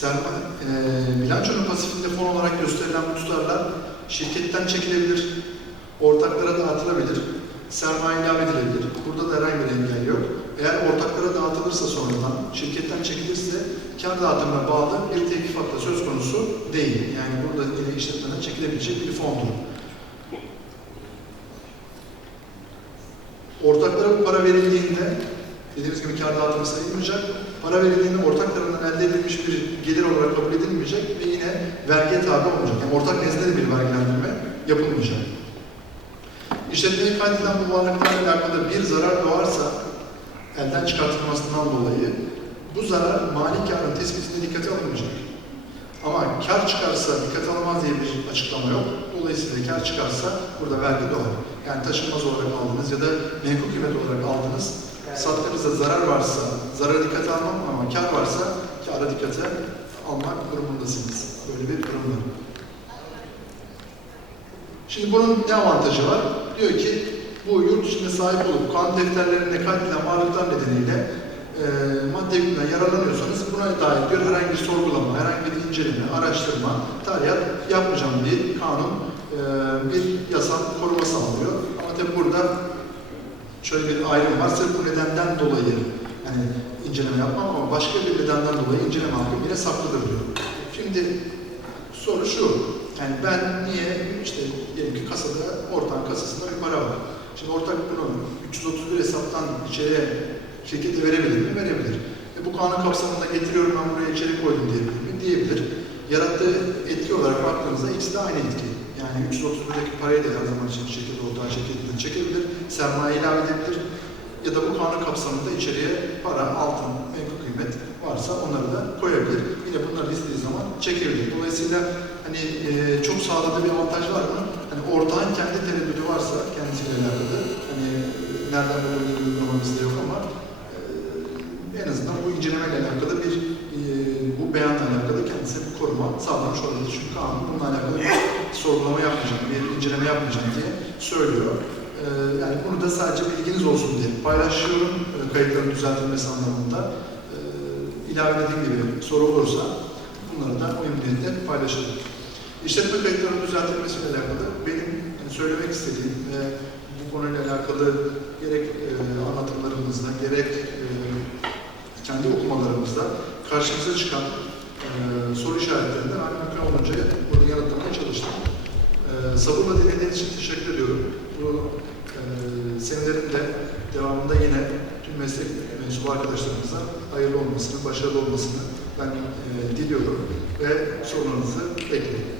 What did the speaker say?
sermaye, e, bilançonun pasifinde fon olarak gösterilen bu tutarlar şirketten çekilebilir, ortaklara dağıtılabilir, sermaye ilave edilebilir. Burada da herhangi bir engel yok. Eğer ortaklara dağıtılırsa sonradan, şirketten çekilirse kar dağıtımına bağlı bir teklif hatta söz konusu değil. Yani burada yine işletmeden çekilebilecek bir fondur. Ortaklara bu para verildiğinde, dediğimiz gibi kar dağıtımı sayılmayacak, para verildiğinde ortak tarafından elde edilmiş bir gelir olarak kabul edilmeyecek ve yine vergiye tabi olmayacak. Yani ortak nezdinde de bir vergilendirme yapılmayacak. İşletmeye kaydedilen bu varlıklarla alakalı bir zarar doğarsa, elden çıkartılmasından dolayı bu zarar mali karın tespitinde dikkate alınmayacak. Ama kar çıkarsa dikkate alınmaz diye bir açıklama yok. Dolayısıyla kar çıkarsa burada vergi doğar. Yani taşınmaz olarak aldınız ya da menkul kıymet olarak aldınız. Sattığınızda zarar varsa zarara dikkate almak ama kar varsa kâra dikkate almak durumundasınız. Böyle bir durum var. Şimdi bunun ne avantajı var? Diyor ki bu yurt içinde sahip olup kanun defterlerinde kaydedilen varlıklar nedeniyle e, madde hükmünden yararlanıyorsanız buna dair diyor herhangi bir sorgulama, herhangi bir inceleme, araştırma, tarihat yapmayacağım bir kanun, e, bir yasal koruma sağlıyor. Ama tabi burada şöyle bir ayrım var. Sırf bu nedenden dolayı yani inceleme yapmam ama başka bir nedenden dolayı inceleme hakkım yine saklıdır diyor. Şimdi soru şu, yani ben niye işte diyelim ki kasada, ortak kasasında bir para var. Şimdi ortak bunu 331 hesaptan içeriye şirkete verebilir mi? Verebilir. E bu kanun kapsamında getiriyorum ben buraya içeri koydum diyebilir mi? Diyebilir. Yarattığı etki olarak baktığınızda ikisi de aynı etki. Yani 331'deki parayı da her zaman için şirket ortağı şirketinden çekebilir, sermaye ilave edebilir. Ya da bu kanun kapsamında içeriye para, altın, menkul kıymet varsa onları da koyabilir. Yine bunları istediği zaman çekebilir. Dolayısıyla hani e, çok sağladığı bir avantaj var mı? Hani ortağın kendi tereddütü varsa kendisiyle alakalı hani nereden bulunduğu uygulamamızda yok ama en azından bu incelemeyle alakalı bir e, bu beyanla alakalı kendisine bir koruma sağlamış olabilir. Çünkü kanun bununla alakalı bir sorgulama yapmayacağım, bir inceleme yapmayacağım diye söylüyor. E, yani bunu da sadece bilginiz olsun diye paylaşıyorum e, kayıtların düzeltilmesi anlamında. E, ilave dediğim gibi soru olursa bunları da o emniyette paylaşırım. İşletme kayıtlarının düzeltilmesiyle alakalı benim söylemek istediğim ve bu konuyla alakalı gerek e, gerek kendi okumalarımızda karşımıza çıkan e, soru işaretlerinden ben mümkün olunca bunu yanıtlamaya çalıştım. E, sabırla dinlediğiniz için teşekkür ediyorum. Bu e, seminerin de devamında yine tüm meslek mensubu arkadaşlarımıza hayırlı olmasını, başarılı olmasını ben e, diliyorum ve sorularınızı bekliyorum.